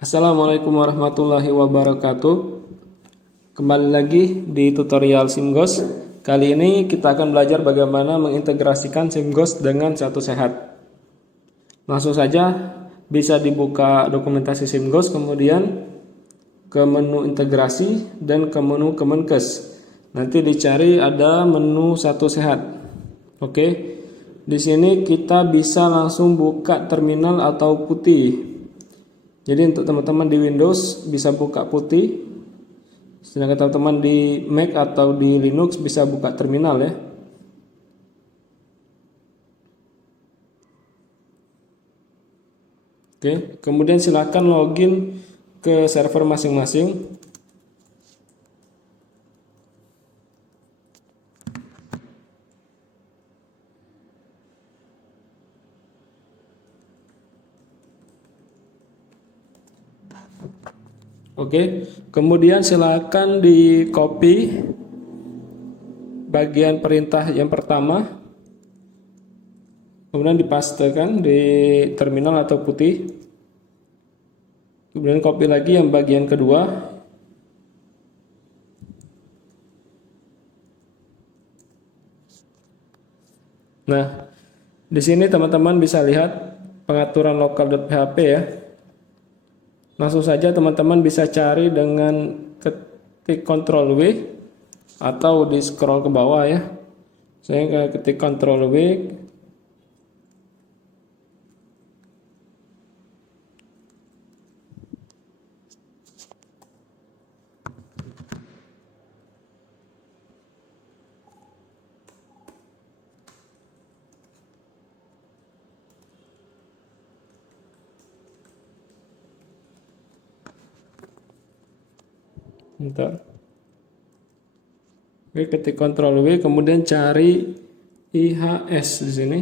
Assalamualaikum warahmatullahi wabarakatuh. Kembali lagi di tutorial SIMGOS. Kali ini kita akan belajar bagaimana mengintegrasikan SIMGOS dengan Satu Sehat. Langsung saja bisa dibuka dokumentasi SIMGOS, kemudian ke menu integrasi dan ke menu Kemenkes. Nanti dicari ada menu Satu Sehat. Oke. Di sini kita bisa langsung buka terminal atau putih. Jadi untuk teman-teman di Windows bisa buka putih, sedangkan teman-teman di Mac atau di Linux bisa buka terminal ya. Oke, kemudian silakan login ke server masing-masing. Oke, kemudian silakan di copy bagian perintah yang pertama, kemudian dipastekan di terminal atau putih, kemudian copy lagi yang bagian kedua, nah di sini teman-teman bisa lihat pengaturan local.php ya. Langsung saja teman-teman bisa cari dengan ketik Ctrl W atau di scroll ke bawah ya. Saya ketik Ctrl W. Bentar. Oke, ketik Ctrl W, kemudian cari IHS di sini.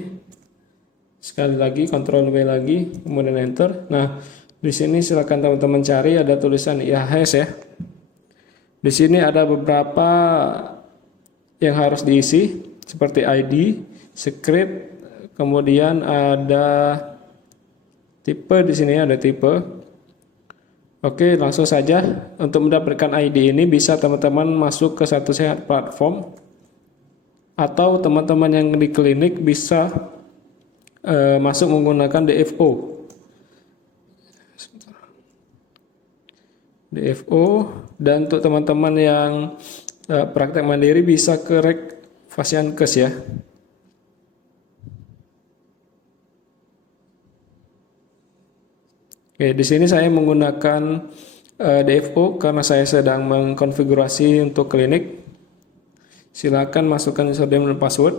Sekali lagi Ctrl W lagi, kemudian Enter. Nah, di sini silakan teman-teman cari ada tulisan IHS ya. Di sini ada beberapa yang harus diisi seperti ID, script, kemudian ada tipe di sini ada tipe. Oke, langsung saja untuk mendapatkan ID ini bisa teman-teman masuk ke Satu Sehat platform atau teman-teman yang di klinik bisa masuk menggunakan DFO. Dan untuk teman-teman yang praktek mandiri bisa ke Rek Fasiankes ya. Oke, di sini saya menggunakan DFO karena saya sedang mengkonfigurasi untuk klinik. Silakan masukkan username dan password.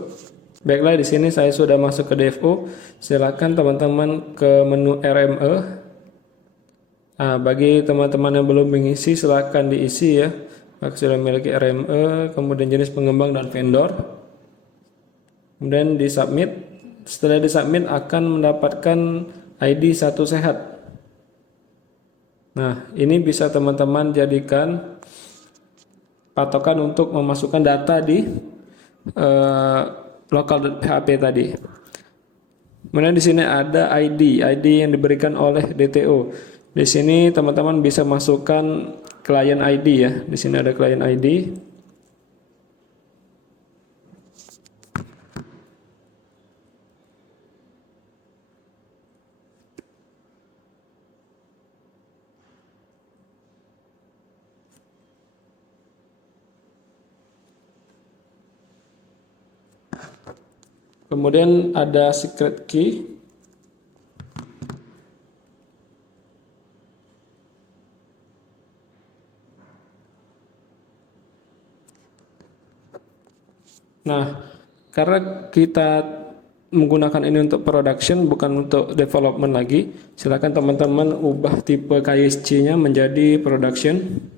Baiklah, di sini saya sudah masuk ke DFO. Silakan teman-teman ke menu RME. Nah, bagi teman-teman yang belum mengisi silakan diisi ya. Maka sudah memiliki RME, kemudian jenis pengembang dan vendor. Kemudian di submit. Setelah di submit akan mendapatkan ID Satu Sehat. Nah, ini bisa teman-teman jadikan patokan untuk memasukkan data di local.php tadi. Kemudian di sini ada ID yang diberikan oleh DTO. Di sini teman-teman bisa masukkan client ID ya. Di sini ada client ID. Kemudian ada secret key. Nah, karena kita menggunakan ini untuk production bukan untuk development lagi, silakan teman-teman ubah tipe KSC-nya menjadi production.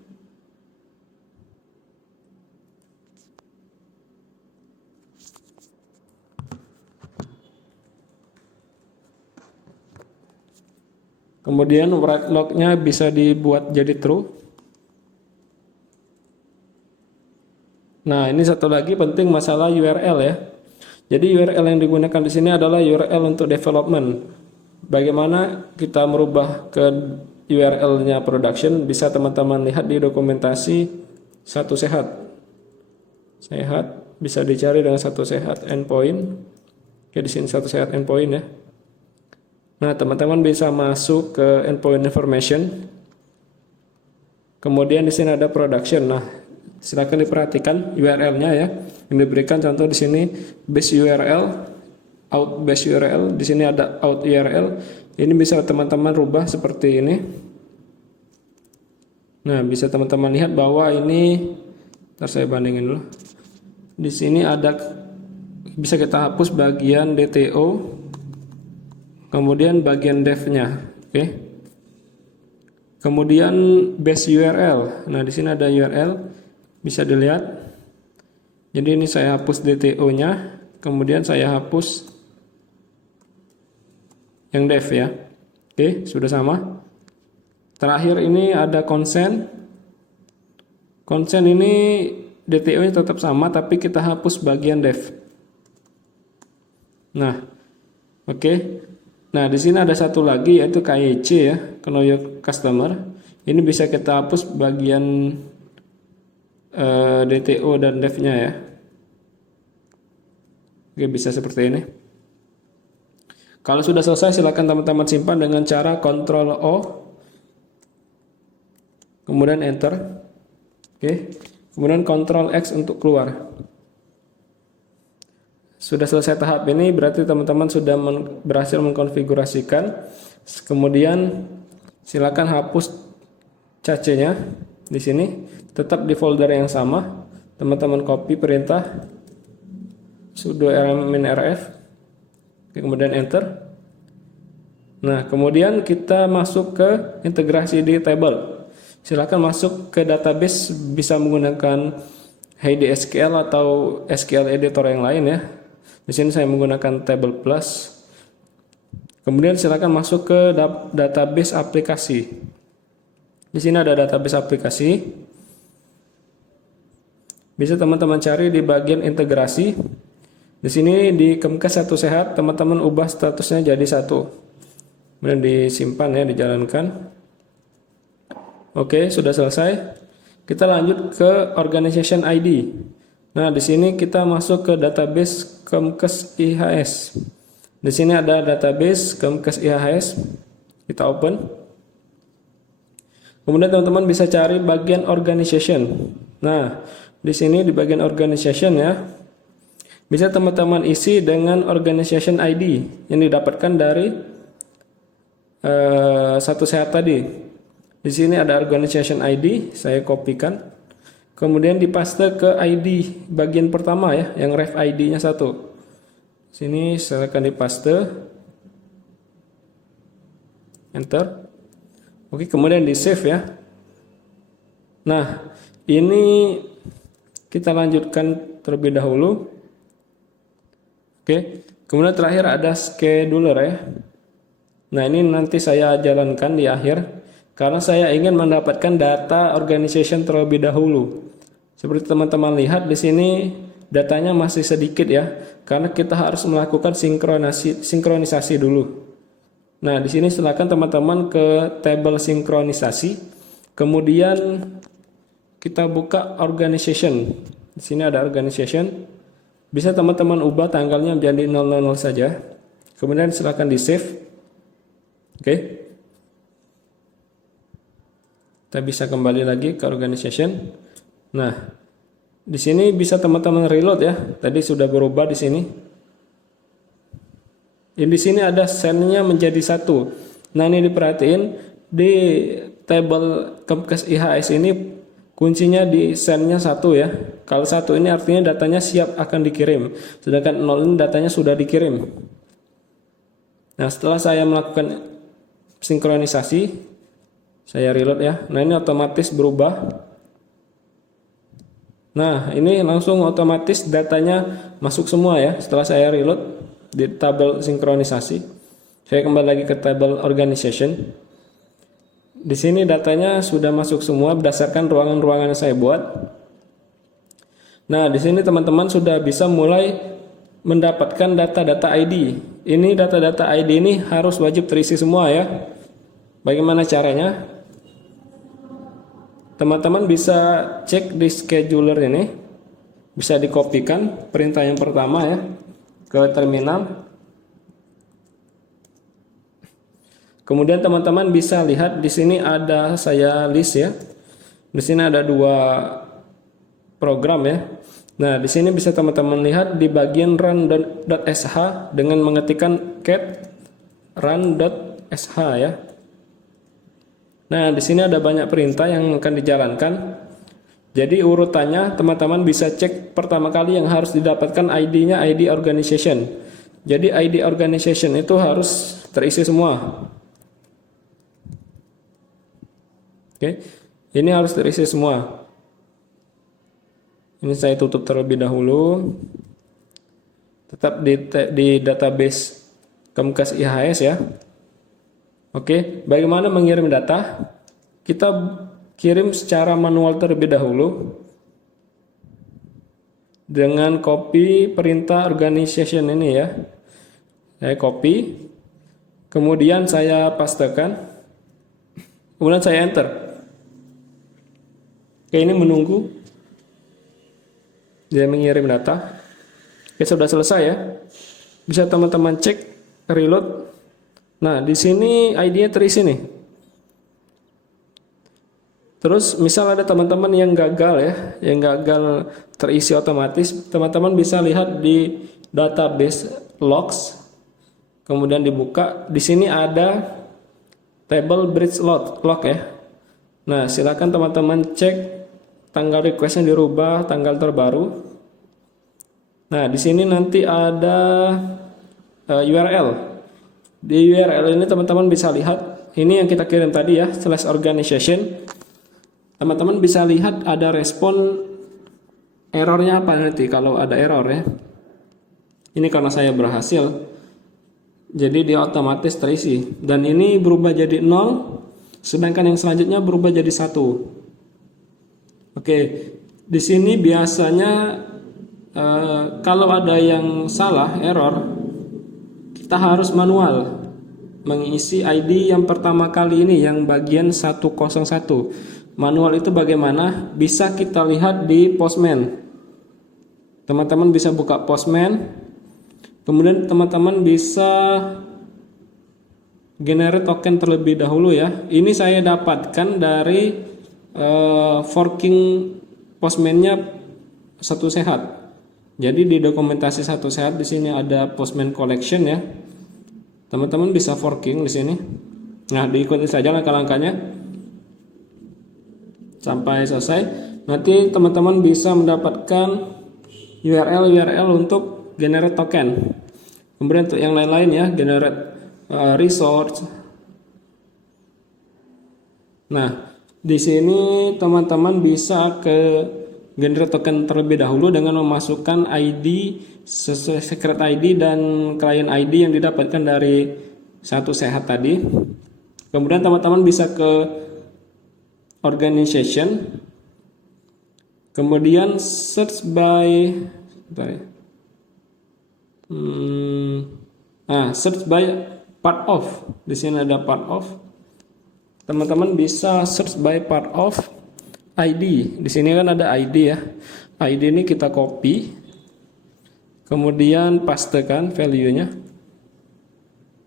Kemudian write log-nya bisa dibuat jadi true. Nah, ini satu lagi penting masalah URL ya. Jadi URL yang digunakan di sini adalah URL untuk development. Bagaimana kita merubah ke URL-nya production bisa teman-teman lihat di dokumentasi satu sehat. Sehat bisa dicari dengan satu sehat endpoint. Oke, di sini satu sehat endpoint ya. Nah, teman-teman bisa masuk ke endpoint information. Kemudian di sini ada production. Nah, silakan diperhatikan URL-nya ya. Yang diberikan contoh di sini base URL, out base URL, di sini ada out URL. Ini bisa teman-teman rubah seperti ini. Nah, bisa teman-teman lihat bahwa ini, ntar saya bandingin dulu. Di sini ada, bisa kita hapus bagian DTO, kemudian bagian dev-nya, oke. Kemudian base URL. Nah, di sini ada URL, bisa dilihat. Jadi ini saya hapus DTO-nya, kemudian saya hapus yang dev ya. Oke, sudah sama. Terakhir ini ada consent. Consent ini DTO-nya tetap sama, tapi kita hapus bagian dev. Nah, oke. Nah, di sini ada satu lagi yaitu KYC ya, Know Your Customer. Ini bisa kita hapus bagian DTO dan dev-nya ya. Oke, bisa seperti ini. Kalau sudah selesai, silakan teman-teman simpan dengan cara Ctrl O, kemudian Enter. Oke, kemudian Ctrl X untuk keluar. Sudah selesai tahap ini, berarti teman-teman sudah berhasil mengkonfigurasikan. Kemudian silakan hapus cache-nya di sini, tetap di folder yang sama. Teman-teman copy perintah sudo rminrf. Kemudian enter. Nah, kemudian kita masuk ke integrasi di table. Silakan masuk ke database, bisa menggunakan HDSQL atau SQL editor yang lain ya. Di sini saya menggunakan Table Plus. Kemudian silakan masuk ke database aplikasi. Di sini ada database aplikasi. Bisa teman-teman cari di bagian integrasi. Di sini di Kemkes Satu Sehat, teman-teman ubah statusnya jadi 1. Kemudian disimpan ya, dijalankan. Oke, sudah selesai. Kita lanjut ke organization ID. Nah, di sini kita masuk ke database Kemkes IHS. Di sini ada database Kemkes IHS. Kita open. Kemudian teman-teman bisa cari bagian organization. Nah, di sini di bagian organization ya, bisa teman-teman isi dengan organization ID yang didapatkan dari Satu Sehat tadi. Di sini ada organization ID, saya kopikan. Kemudian dipaste ke ID bagian pertama ya, yang ref ID-nya 1. Sini silakan dipaste. Enter. Oke, kemudian di save ya. Nah, ini kita lanjutkan terlebih dahulu. Oke, kemudian terakhir ada scheduler ya. Nah, ini nanti saya jalankan di akhir karena saya ingin mendapatkan data organization terlebih dahulu. Seperti teman-teman lihat di sini datanya masih sedikit ya, karena kita harus melakukan sinkronisasi dulu. Nah, di sini silakan teman-teman ke tabel sinkronisasi. Kemudian kita buka organization. Di sini ada organization. Bisa teman-teman ubah tanggalnya menjadi 000 saja. Kemudian silakan di save. Oke. Kita bisa kembali lagi ke organization. Nah, di sini bisa teman-teman reload ya. Tadi sudah berubah di sini. Di sini ada send-nya menjadi 1. Nah, ini diperhatiin di table Kemkes IHS ini kuncinya di send-nya 1 ya. Kalau 1 ini artinya datanya siap akan dikirim. Sedangkan 0 ini datanya sudah dikirim. Nah, setelah saya melakukan sinkronisasi, saya reload ya. Nah, ini otomatis berubah. Nah, ini langsung otomatis datanya masuk semua ya. Setelah saya reload di tabel sinkronisasi, saya kembali lagi ke tabel organization. Di sini datanya sudah masuk semua berdasarkan ruangan-ruangan yang saya buat. Nah, di sini teman-teman sudah bisa mulai mendapatkan data-data ID. Ini data-data ID ini harus wajib terisi semua ya. Bagaimana caranya? Teman-teman bisa cek di scheduler ini, bisa dikopikan perintah yang pertama ya ke terminal. Kemudian teman-teman bisa lihat di sini ada saya list ya. Di sini ada 2 program ya. Nah, di sini bisa teman-teman lihat di bagian run.sh dengan mengetikkan cat run.sh ya. Nah, di sini ada banyak perintah yang akan dijalankan. Jadi urutannya teman-teman bisa cek pertama kali yang harus didapatkan ID-nya ID organization. Jadi ID organization itu harus terisi semua. Oke. Ini harus terisi semua. Ini saya tutup terlebih dahulu. Tetap di database Kemkes IHS ya. Oke, bagaimana mengirim data? Kita kirim secara manual terlebih dahulu dengan copy perintah organization ini ya. Saya copy, kemudian saya pastekan, kemudian saya enter. Oke, ini menunggu dia mengirim data. Oke, sudah selesai ya. Bisa teman-teman cek reload. Nah, di sini ID-nya terisi nih. Terus misal ada teman-teman yang gagal ya, yang gagal terisi otomatis, teman-teman bisa lihat di database logs. Kemudian dibuka, di sini ada table bridge log ya. Nah, silakan teman-teman cek tanggal requestnya dirubah, tanggal terbaru. Nah, di sini nanti ada URL. Di URL ini teman-teman bisa lihat, ini yang kita kirim tadi ya, /organization. Teman-teman bisa lihat ada respon errornya apa nanti kalau ada error ya. Ini karena saya berhasil, jadi dia otomatis terisi. Dan ini berubah jadi 0, sedangkan yang selanjutnya berubah jadi 1. Oke, di sini biasanya kalau ada yang salah, error, kita harus manual mengisi ID yang pertama kali ini, yang bagian 101. Manual itu bagaimana? Bisa kita lihat di Postman. Teman-teman bisa buka Postman. Kemudian teman-teman bisa generate token terlebih dahulu ya. Ini saya dapatkan dari forking Postman-nya Satu Sehat. Jadi di dokumentasi Satu Sehat di sini ada Postman Collection ya. Teman-teman bisa forking di sini. Nah, diikuti saja langkah-langkahnya sampai selesai. Nanti teman-teman bisa mendapatkan URL untuk generate token. Kemudian untuk yang lain-lain ya, generate resource. Nah, di sini teman-teman bisa ke generate token terlebih dahulu dengan memasukkan ID, secret ID dan client ID yang didapatkan dari Satu Sehat tadi. Kemudian teman-teman bisa ke organization, kemudian search by search by part of. Di sini ada part of. Teman-teman bisa search by part of ID. Di sini kan ada ID ya. ID ini kita copy, kemudian pastekan value-nya,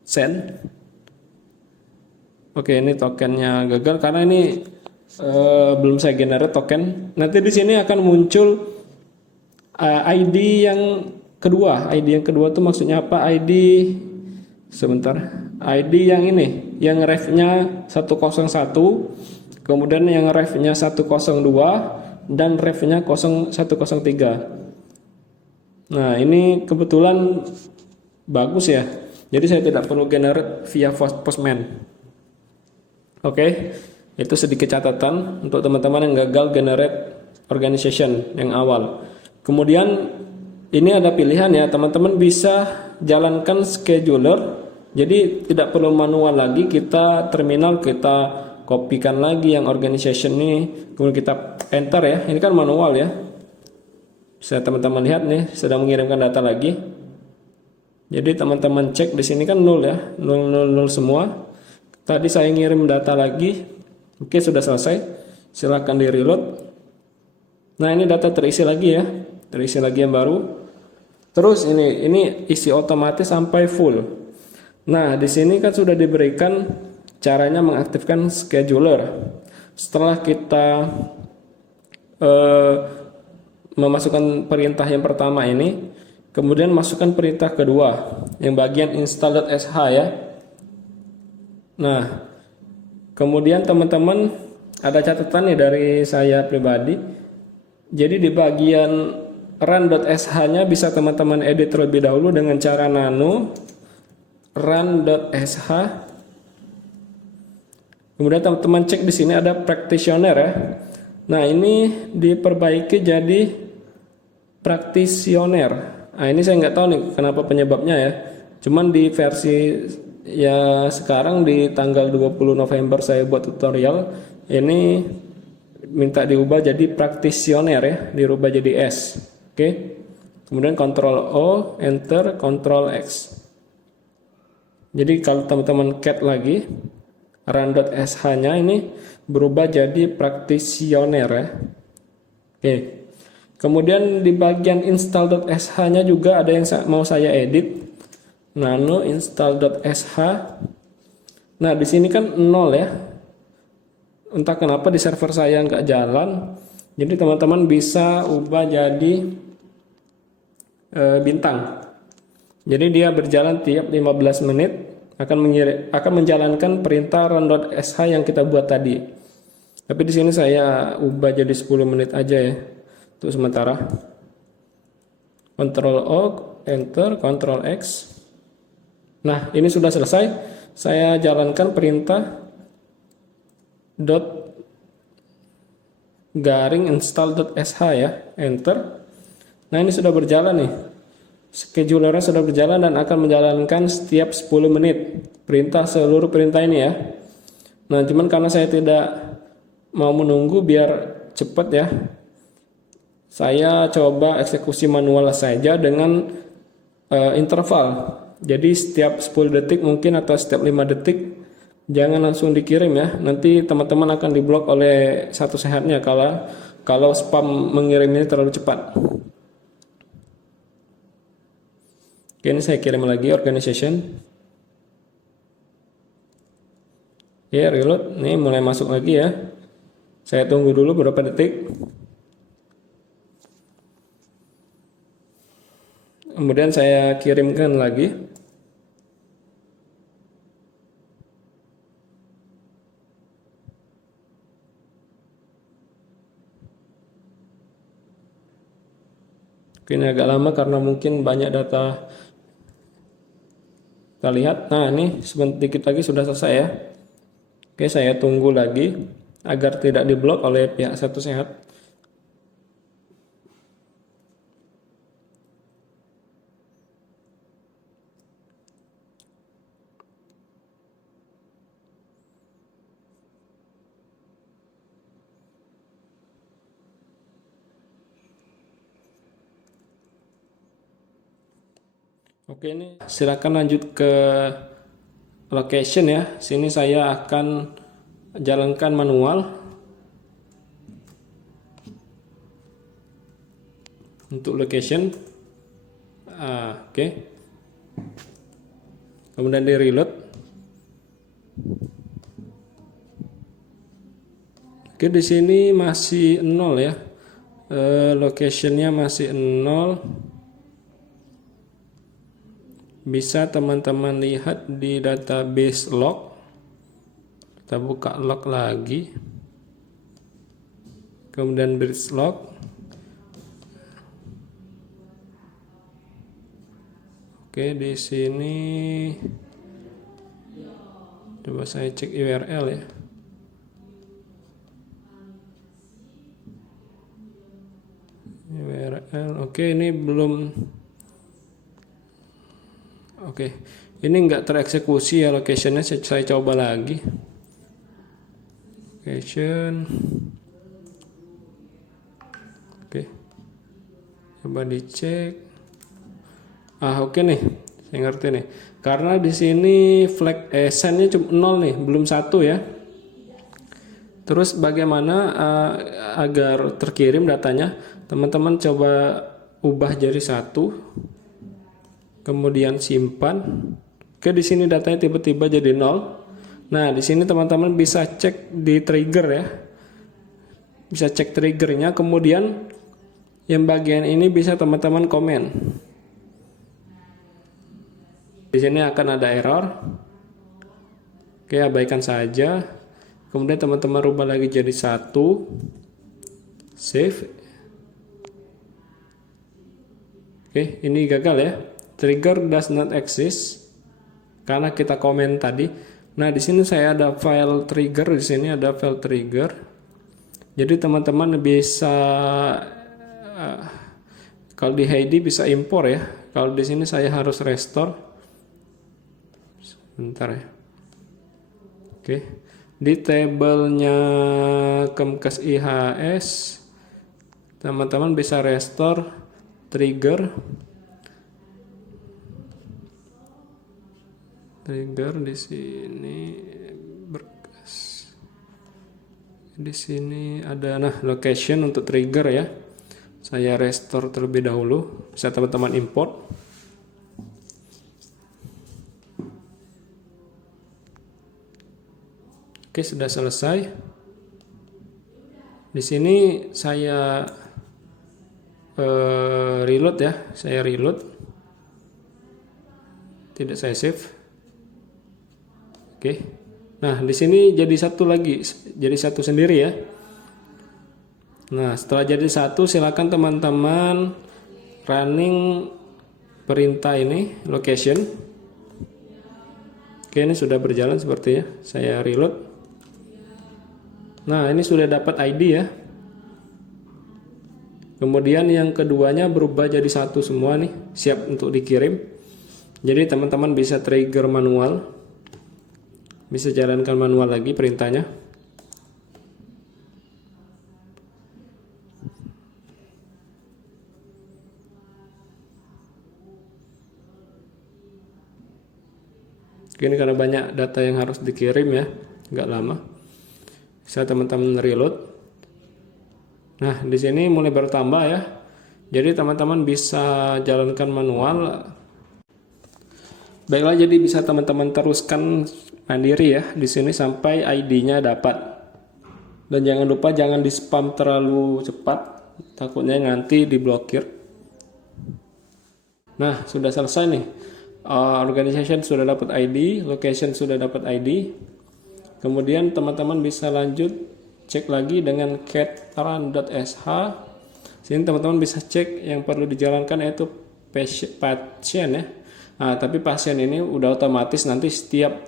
send. Oke, ini tokennya gagal karena ini belum saya generate token. Nanti di sini akan muncul ID yang kedua. ID yang kedua itu maksudnya apa? ID yang ini, yang ref-nya 101, kemudian yang ref-nya 102 dan ref-nya 0103. Nah, ini kebetulan bagus ya. Jadi saya tidak perlu generate via Postman. Oke. Itu sedikit catatan untuk teman-teman yang gagal generate organization yang awal. Kemudian ini ada pilihan ya, teman-teman bisa jalankan scheduler. Jadi tidak perlu manual lagi, kita terminal kita kopikan lagi yang organization ini, kemudian kita enter ya. Ini kan manual ya. Bisa teman-teman lihat nih, sedang mengirimkan data lagi. Jadi teman-teman cek di sini kan 0 ya, 000 semua. Tadi saya ngirim data lagi. Oke, sudah selesai. Silahkan di reload. Nah, ini data terisi lagi ya. Terisi lagi yang baru. Terus ini isi otomatis sampai full. Nah, di sini kan sudah diberikan caranya mengaktifkan scheduler. Setelah kita memasukkan perintah yang pertama ini, kemudian masukkan perintah kedua yang bagian install.sh ya. Nah, kemudian teman-teman ada catatan nih dari saya pribadi. Jadi di bagian run.sh-nya bisa teman-teman edit terlebih dahulu dengan cara nano run.sh. Kemudian teman-teman cek di sini ada practitioner ya. Nah, ini diperbaiki jadi practitioner. Nah, ini saya nggak tahu nih kenapa penyebabnya ya. Cuman di versi ya sekarang di tanggal 20 November saya buat tutorial, ini minta diubah jadi practitioner ya, dirubah jadi S. Oke. Kemudian Ctrl O, Enter, Ctrl X. Jadi kalau teman-teman cat lagi, run.sh-nya ini berubah jadi practitioner ya. Oke. Kemudian di bagian install.sh-nya juga ada yang mau saya edit. Nano install.sh. Nah, di sini kan 0 ya. Entah kenapa di server saya nggak jalan. Jadi teman-teman bisa ubah jadi bintang. Jadi dia berjalan tiap 15 menit akan menjalankan perintah run.sh yang kita buat tadi. Tapi di sini saya ubah jadi 10 menit aja ya. Untuk sementara. Ctrl O, Enter, Ctrl X. Nah, ini sudah selesai. Saya jalankan perintah garing install.sh ya, enter. Nah, ini sudah berjalan nih. Schedulernya sudah berjalan dan akan menjalankan setiap 10 menit seluruh perintah ini ya. Nah, cuman karena saya tidak mau menunggu biar cepat ya, saya coba eksekusi manual saja dengan interval. Jadi setiap 10 detik mungkin atau setiap 5 detik, jangan langsung dikirim ya. Nanti teman-teman akan diblok oleh satu sehatnya kalau spam mengirimnya terlalu cepat. Oke, ini saya kirim lagi organization. Ya, reload. Ini mulai masuk lagi ya. Saya tunggu dulu beberapa detik. Kemudian saya kirimkan lagi. Ini agak lama karena mungkin banyak data. Kita lihat, nah ini sedikit lagi sudah selesai ya. Oke, saya tunggu lagi agar tidak diblok oleh pihak Satu Sehat. Oke, ini silakan lanjut ke location ya. Sini saya akan jalankan manual untuk location. Oke. Kemudian di reload. Oke, di sini masih 0 ya. Locationnya masih 0. Bisa teman-teman lihat di database log. Kita buka log lagi. Kemudian bridge log. Oke, di sini coba saya cek URL ya. URL. Oke, ini belum. Oke, ini enggak tereksekusi ya locationnya. Saya coba lagi. Location. Oke, coba dicek. Oke nih, saya ngerti nih. Karena di sini flag sendnya cuma 0 nih, belum 1 ya. Terus bagaimana agar terkirim datanya? Teman-teman coba ubah jadi 1, kemudian simpan. Oke, di sini datanya tiba-tiba jadi 0. Nah, di sini teman-teman bisa cek di trigger ya. Bisa cek triggernya, kemudian yang bagian ini bisa teman-teman komen. Di sini akan ada error. Oke, abaikan saja. Kemudian teman-teman rubah lagi jadi 1. Save. Oke, ini gagal ya. Trigger does not exist karena kita komen tadi. Nah, di sini saya ada file trigger, di sini ada file trigger. Jadi teman-teman bisa kalau di Heidi bisa impor ya. Kalau di sini saya harus restore. Bentar ya. Oke. Di tabelnya Kemkes IHS teman-teman bisa restore trigger di sini berkas. Di sini ada location untuk trigger ya. Saya restore terlebih dahulu. Bisa teman-teman import. Oke, sudah selesai. Di sini saya reload ya. Saya reload. Tidak saya save. Oke. Nah, di sini jadi satu lagi. Jadi satu sendiri ya. Nah, setelah jadi satu, silakan teman-teman running perintah ini, location. Oke, ini sudah berjalan sepertinya. Saya reload. Nah, ini sudah dapat ID ya. Kemudian yang keduanya berubah jadi satu semua nih, siap untuk dikirim. Jadi teman-teman bisa trigger manual. Bisa jalankan manual lagi perintahnya. Ini karena banyak data yang harus dikirim ya, nggak lama. Bisa teman-teman reload. Nah, di sini mulai bertambah ya. Jadi teman-teman bisa jalankan manual. Baiklah, jadi bisa teman-teman teruskan mandiri ya di sini sampai ID-nya dapat. Dan jangan lupa jangan di spam terlalu cepat, takutnya nanti diblokir. Nah, sudah selesai nih. Organization sudah dapat ID, location sudah dapat ID. Kemudian teman-teman bisa lanjut cek lagi dengan cat run.sh. Sini teman-teman bisa cek yang perlu dijalankan yaitu pasien ya. Nah, tapi pasien ini udah otomatis nanti setiap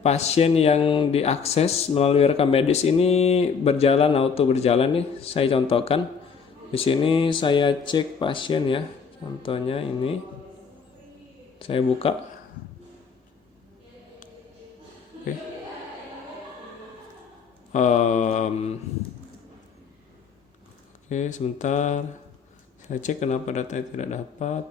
pasien yang diakses melalui rekam medis ini berjalan, auto berjalan nih. Saya contohkan. Di sini saya cek pasien ya. Contohnya ini. Saya buka. Oke. Oke, sebentar. Saya cek kenapa datanya tidak dapat.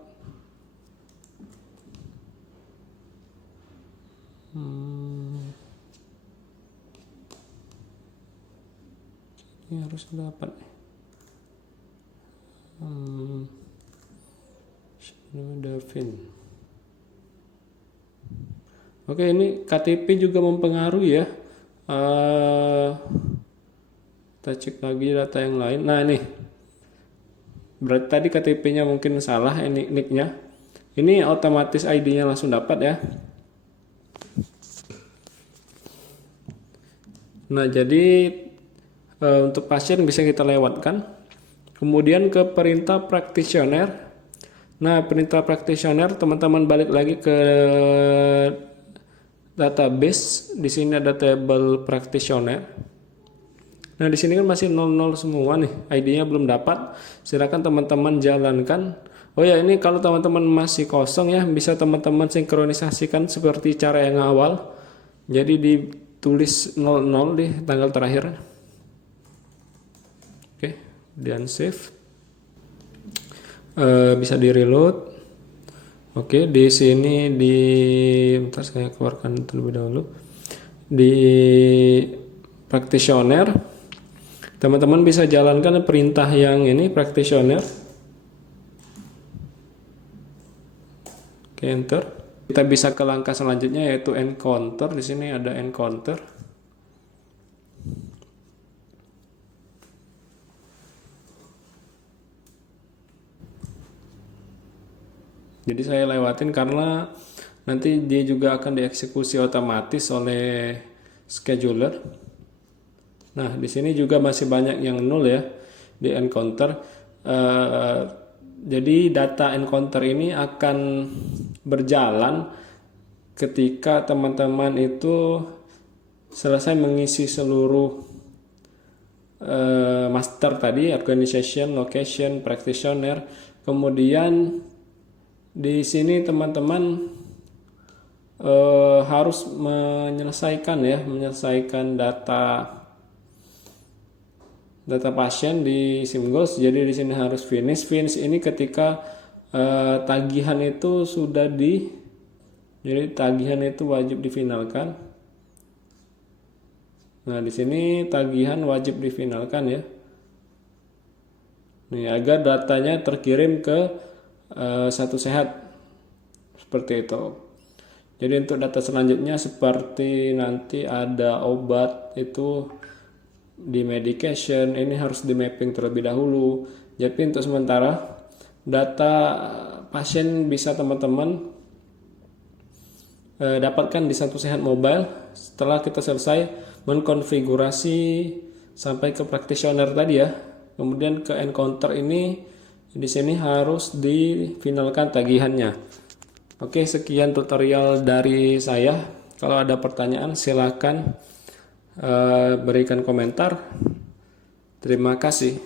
Ini harus dapat. Davin. Oke, ini KTP juga mempengaruhi ya. Kita cek lagi data yang lain. Nah, ini berarti tadi KTP-nya mungkin salah, ini nick-nya. Ini otomatis ID-nya langsung dapat ya. Nah, jadi untuk pasien bisa kita lewatkan. Kemudian ke perintah practitioner. Nah, perintah practitioner teman-teman balik lagi ke database. Di sini ada table practitioner. Nah, di sini kan masih 00 semua nih. ID-nya belum dapat. Silakan teman-teman jalankan. Oh ya, ini kalau teman-teman masih kosong ya, bisa teman-teman sinkronisasikan seperti cara yang awal. Jadi ditulis 00 di tanggal terakhir. Oke, dan save. Bisa di reload. Oke, di sini bentar saya keluarkan terlebih dahulu. Di practitioner, teman-teman bisa jalankan perintah yang ini practitioner. Oke, enter. Kita bisa ke langkah selanjutnya yaitu encounter. Di sini ada encounter. Jadi saya lewatin karena nanti dia juga akan dieksekusi otomatis oleh scheduler. Nah, di sini juga masih banyak yang nol ya di encounter. Jadi data encounter ini akan berjalan ketika teman-teman itu selesai mengisi seluruh master tadi, organization, location, practitioner. Kemudian di sini teman-teman harus menyelesaikan data pasien di SimGoals. Jadi di sini harus finish ini ketika tagihan itu sudah jadi tagihan itu wajib difinalkan. Nah, di sini tagihan wajib difinalkan ya. Nih, agar datanya terkirim ke Satu Sehat seperti itu. Jadi untuk data selanjutnya seperti nanti ada obat itu di medication, ini harus di mapping terlebih dahulu. Jadi untuk sementara data pasien bisa teman-teman dapatkan di Satu Sehat mobile setelah kita selesai mengkonfigurasi sampai ke practitioner tadi ya. Kemudian ke encounter ini di sini harus difinalkan tagihannya. Oke, sekian tutorial dari saya. Kalau ada pertanyaan silakan berikan komentar. Terima kasih.